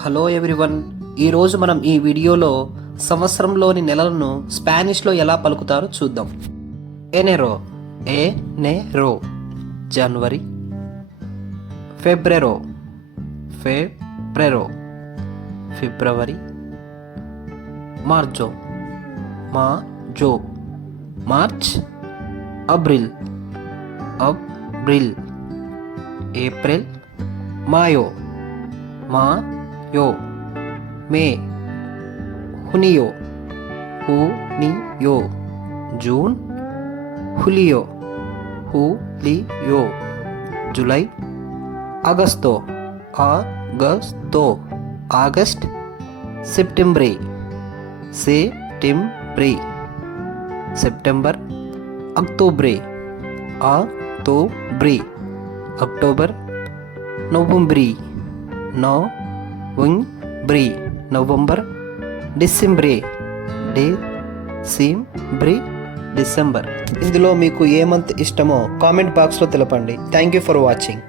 Hello everyone, ఈరోజు మనం ఈ వీడియోలో సంవత్సరంలోని నెలలను స్పానిష్లో ఎలా పలుకుతారో చూద్దాం. ఎనెరో, ఎనెరో జనవరి. ఫెబ్రవరి, ఫెబ్రవరి ఫిబ్రవరి. మార్చో, మాజో మార్చ్. అబ్రిల్, అబ్రిల్ ఏప్రిల్. మాయో, మాయో మే. హునియో, హునియో జూన్. హులియో, హులియో జూలై. అగస్తో, ఆగస్తో ఆగస్ట్. సెప్టెంబ్రే, సెప్టెంబ్రే సెప్టెంబర్. అక్టోబ్రే, అక్టోబ్రే అక్టోబర్. నవంబ్రి, నవంబ్రి నవంబర్. డిసెంబ్రే, డిసెంబ్రే డిసెంబర్. ఇందులో మీకు ఏ మంత్ ఇష్టమో కామెంట్ బాక్స్లో తెలపండి. Thank you for watching.